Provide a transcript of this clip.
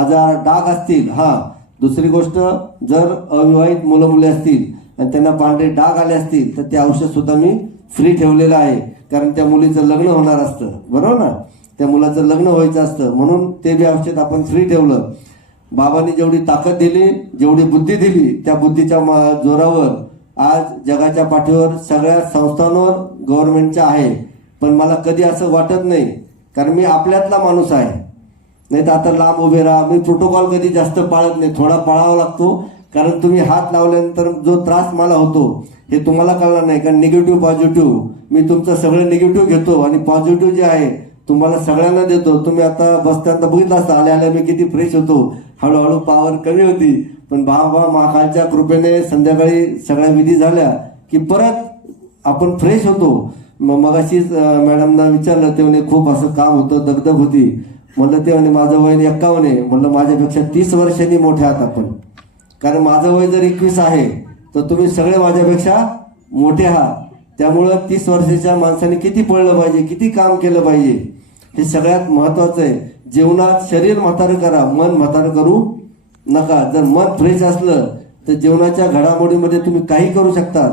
आजार डाग असतील, दुसरी गोष्ट जर अविवाहित मुलं मुली असतील आणि त्यांना पांढरे डाग आले असतील तर ते औषध सुद्धा मी फ्री ठेवलेलं आहे. कारण त्या मुलीचं लग्न होणार असतं, बरोबर ना, त्या मुलाचं लग्न व्हायचं असतं, म्हणून ते बी औषध आपण फ्री ठेवलं. बाबांनी जेवढी ताकद दिली, जेवढी बुद्धी दिली, त्या बुद्धीच्या जोरावर आज जगाच्या पाठीवर सगळ्या संस्थांवर गव्हर्नमेंटच्या आहे. पण मला कधी असं वाटत नाही, कारण मी आपल्यातला माणूस आहे. नाही तर आता लांब उभे राहा, मी प्रोटोकॉल कधी जास्त पाळत नाही, थोडा पाळावा लागतो. कारण तुम्ही हात लावल्यानंतर जो त्रास मला होतो हे तुम्हाला कळणार नाही. कारण निगेटिव्ह पॉझिटिव्ह मी तुमचं सगळं निगेटिव्ह घेतो आणि पॉझिटिव्ह जे आहे तुम्हाला सगळ्यांना देतो. तुम्ही आता बसताना बघितलं असतं, आल्या मी किती फ्रेश होतो. हळूहळू पॉवर कमी होती, पण बाबा महाकालच्या कृपेने संध्याकाळी सगळ्या विधी झाल्या की परत आपण फ्रेश होतो. मगाशीच मॅडमना विचारलं, ते म्हणे खूप असं काम होतं, दगदग होती. म्हणलं ते म्हणे माझं वय 51 आहे. म्हणलं माझ्यापेक्षा 30 वर्षांनी मोठे आहात आपण, कारण माझं वय जर 21 आहे तर तुम्ही सगळे माझ्यापेक्षा मोठे आहात. त्यामुळं 30 वर्षाच्या माणसाने किती पळलं पाहिजे, किती काम केलं पाहिजे, हे सगळ्यात महत्वाचं आहे. जीवनात शरीर म्हातारं करा, मन म्हातारं करू नका. जर मन फ्रेश असलं तर जीवनाच्या घडामोडीमध्ये तुम्ही काही करू शकता.